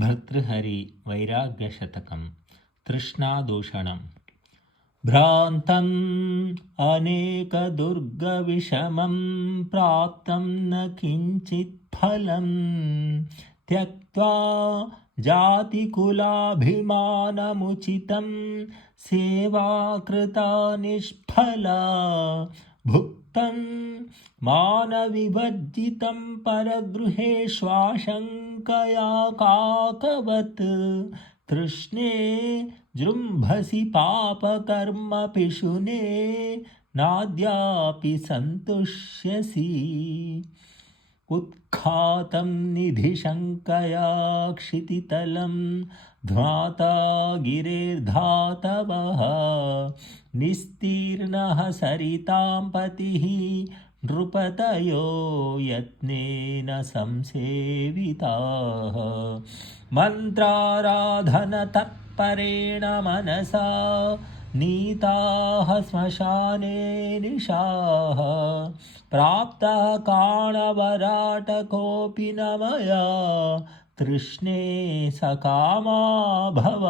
भर्तृहरि वैराग्यशतकं तृष्णादूषणं भ्रान्तम् अनेकदुर्गविषमं प्राप्तं न किञ्चित् फलं त्यक्त्वा जातिकुलाभिमानमुचितं सेवा कृता निष्फला भुक्तं मानविवर्जितं परगृहेष्वाशङ्कया काकवत्। तृष्णे जृम्भसि पापकर्मपिशुने नाद्यापि सन्तुष्यसि। उत्खातं निधिशङ्कया क्षितितलं ध्वाता गिरेर्धातवः। निस्तीर्णः सरितां पतिः नृपतयो यत्नेन संसेविताः। मन्त्राराधनतत्परेण मनसा, नीताः श्मशाने निशाः। प्राप्तः काणवराटकोऽपि न मया, तृष्णे सकामा भव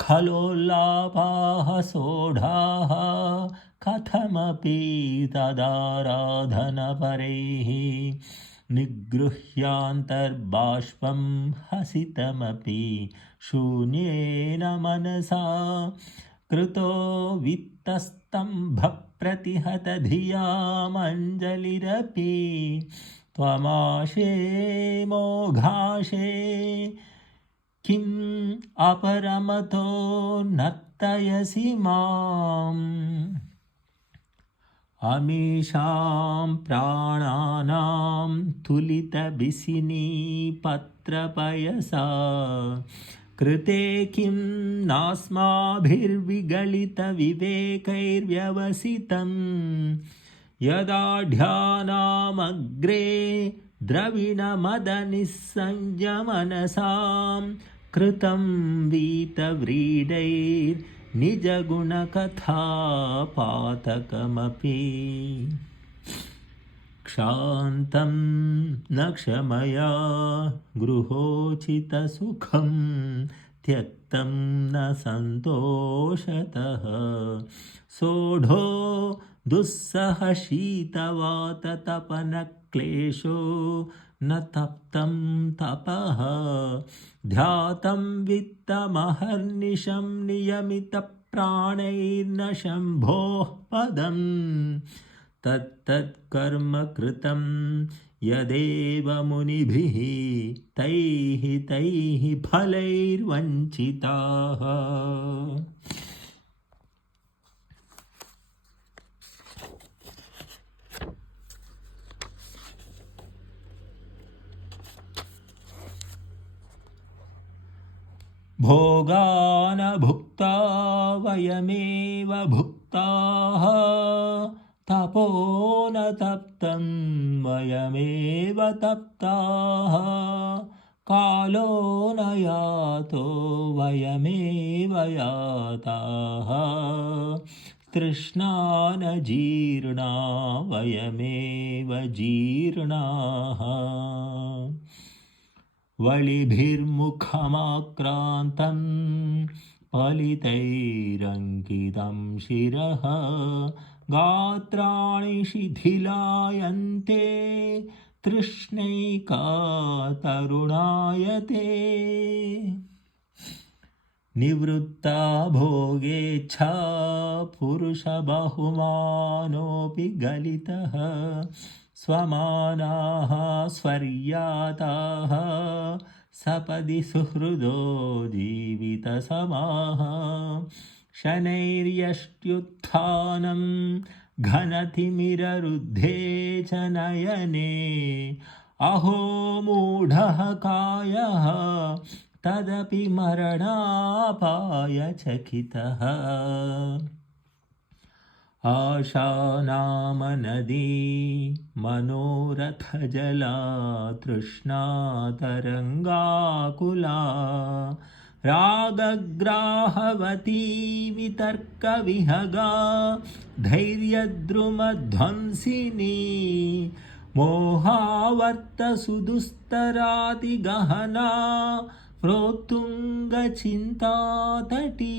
खलोल्लापाः सोढाः कथमपि तदाराधनपरैः। निगृह्यान्तर्बाष्पं हसितमपि शून्येन मनसा। कृतो वित्तस्तम्भप्रतिहतधियामञ्जलिरपि त्वमाशे मोघाशे किम् अपरमतो नर्तयसि माम्? अमीषां प्राणानां तुलितबिसिनीपत्रपयसा कृते किं नास्माभिर्विगलितविवेकैर्व्यवसितं यदाढ्यानामग्रे द्रविणमदनिस्सञ्जमनसां कृतं वीतव्रीडैर्निजगुणकथापातकमपि क्षान्तं न क्षमया गृहोचितसुखं त्यक्तं न सन्तोषतः। सोढो दुःसहशीतवाततपनक्लेशो न तप्तं तपः। ध्यातं वित्तमहर्निशं नियमितप्राणैर्न शम्भोः पदम्। तत्तत्कर्म कृतं यदेव मुनिभिः, तैः तैः फलैर्वञ्चिताः। भोगानभुक्ता वयमेव भुक्ताः। तपो न तप्तं वयमेव तप्ताः। कालो न यातो वयमेव याताः। तृष्णा न जीर्णा वयमेव जीर्णाः वलिभिर्मुखमाक्रान्तं फलितैरङ्कितं शिरः गात्राणि शिथिलायन्ते तृष्णैका तरुणायते। निवृत्ता भोगेच्छा पुरुषबहुमानोऽपि गलितः स्वमानाः स्वर्याताः सपदि सुहृदो जीवितसमाः शनैर्यष्ट्युत्थानं घनतिमिररुद्धे च नयने अहो मूढः कायः तदपि मरणापायचकितः आशा नाम नदी मनोरथजला तृष्णातरङ्गाकुला रागग्राहवती वितर्कविहगा धैर्यद्रुमध्वंसिनी मोहावर्तसुदुस्तरातिगहना प्रोत्तुङ्गचिन्तातटी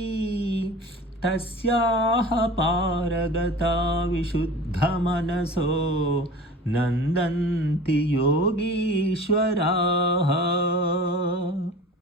तस्याः पारगता विशुद्धमनसो नन्दन्ति योगीश्वराः।